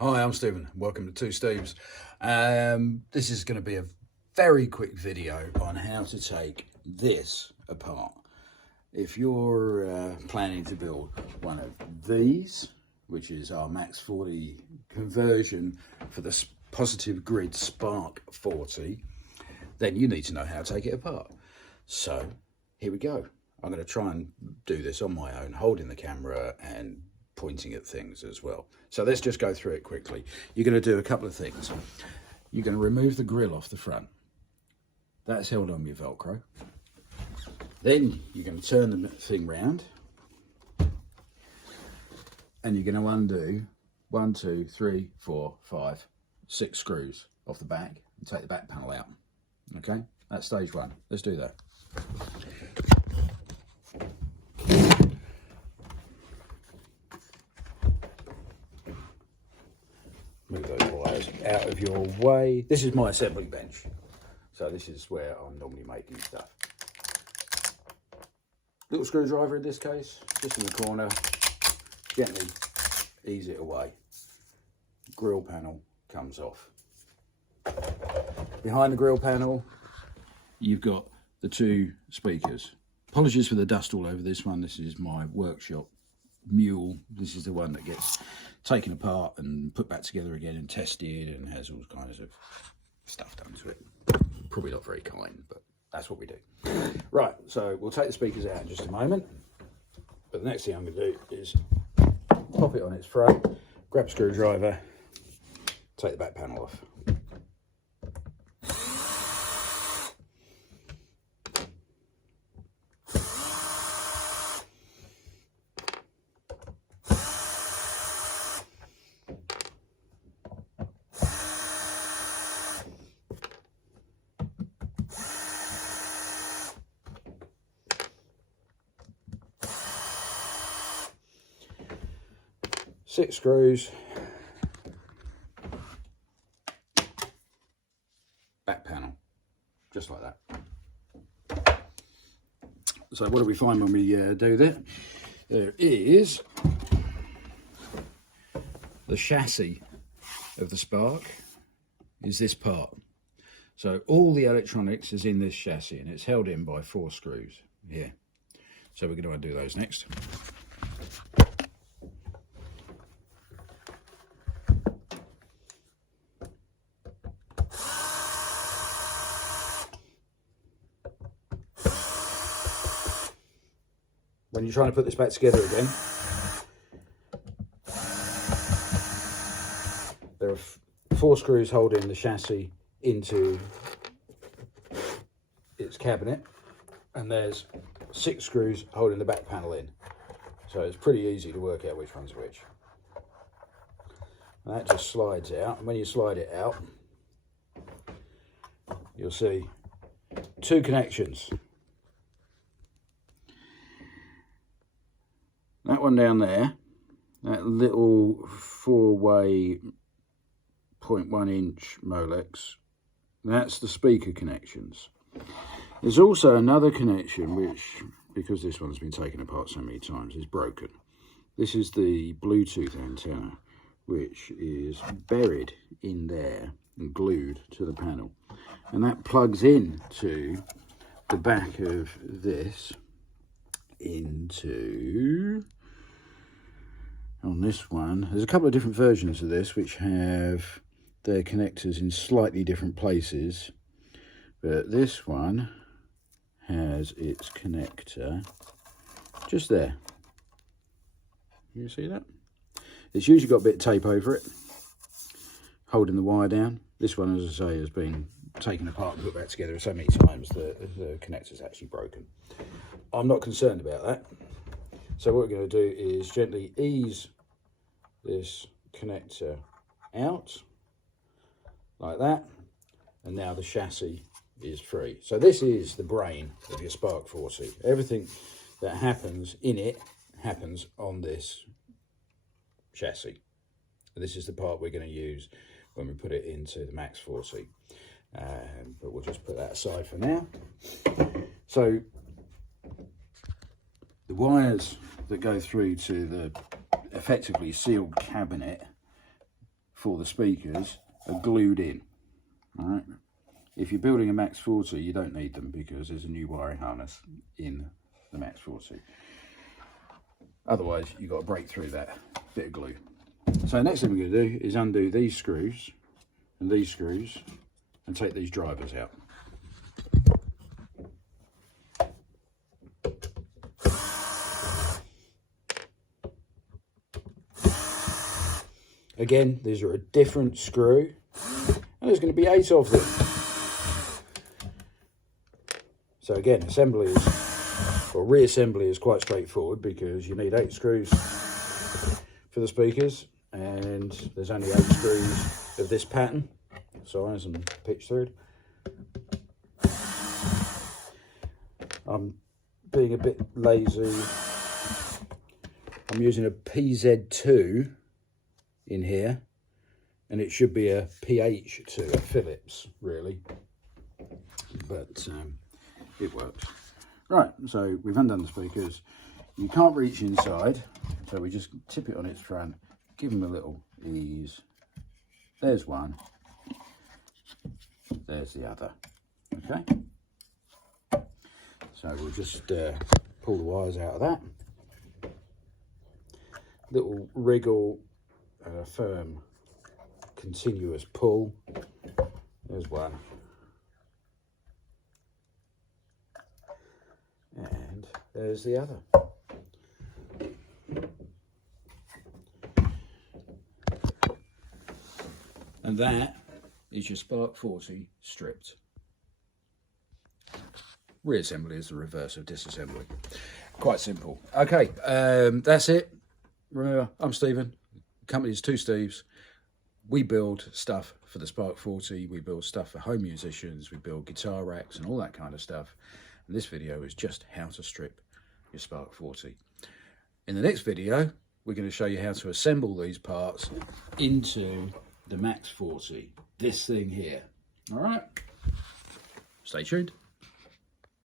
Hi, I'm Stephen. Welcome to Two Steves. This is going to be a very quick video on how to take this apart. If you're planning to build one of these, which is our Max 40 conversion for the Positive Grid Spark 40, then you need to know how to take it apart. So here we go. I'm going to try and do this on my own, holding the camera and pointing at things as well. So let's just go through it quickly. You're going to do a couple of things. You're going to remove the grill off the front. That's held on with Velcro. Then you're going to turn the thing round and you're going to undo 1, 2, 3, 4, 5, 6 screws off the back and take the back panel out. Okay, that's stage one. Let's do that. Move those wires out of your way. This is my assembly bench. So this is where I'm normally making stuff. Little screwdriver in this case, just in the corner. Gently ease it away. Grill panel comes off. Behind the grill panel, you've got the 2 speakers. Apologies for the dust all over this one. This is my workshop mule. This is the one that gets taken apart and put back together again and tested and has all kinds of stuff done to it. Probably not very kind, but that's what we do. Right, so we'll take the speakers out in just a moment. But the next thing I'm going to do is pop it on its front, grab a screwdriver, take the back panel off. Six screws, back panel, just like that. So what do we find when we do that? There is the chassis of the Spark is this part. So all the electronics is in this chassis and it's held in by 4 screws here. So we're going to undo those next. When you're trying to put this back together again, there are 4 screws holding the chassis into its cabinet, and there's 6 screws holding the back panel in. So it's pretty easy to work out which one's which. And that just slides out, and when you slide it out, you'll see 2 connections. That one down there, that little 4-way 0.1 inch Molex, that's the speaker connections. There's also another connection which, because this one's been taken apart so many times, is broken. This is the Bluetooth antenna, which is buried in there and glued to the panel. And that plugs in to the back of this into... On this one, there's a couple of different versions of this which have their connectors in slightly different places, but this one has its connector just there. You see that? It's usually got a bit of tape over it, holding the wire down. This one, as I say, has been taken apart and put back together so many times that the connector's actually broken. I'm not concerned about that. So what we're going to do is gently ease this connector out, like that, and now the chassis is free. So this is the brain of your Spark 40. Everything that happens in it happens on this chassis. This is the part we're going to use when we put it into the Max 40. But we'll just put that aside for now. So the wires that go through to the effectively sealed cabinet for the speakers are glued in. All right. If you're building a Max 40, you don't need them because there's a new wiring harness in the Max 40. Otherwise, you've got to break through that bit of glue. So next thing we're going to do is undo these screws and take these drivers out. Again, these are a different screw, and there's going to be 8 of them. So again, assembly or reassembly is quite straightforward because you need 8 screws for the speakers, and there's only 8 screws of this pattern, size and pitch thread. I'm being a bit lazy. I'm using a PZ2 in here, and it should be a PH2, a Phillips really, but it works. Right, so we've undone the speakers. You can't reach inside, so we just tip it on its front, give them a little ease. There's one, there's the other. Okay, so we'll just pull the wires out of that. Little wriggle and a firm continuous pull. There's one, and there's the other. And that is your Spark 40 stripped. Reassembly is the reverse of disassembly. Quite simple. Okay, that's it. Remember, I'm Stephen. The company's Two Steves. We build stuff for the Spark 40. We build stuff for home musicians. We build guitar racks and all that kind of stuff. And this video is just how to strip your Spark 40. In the next video, we're going to show you how to assemble these parts into the Max 40. This thing here. All right. Stay tuned.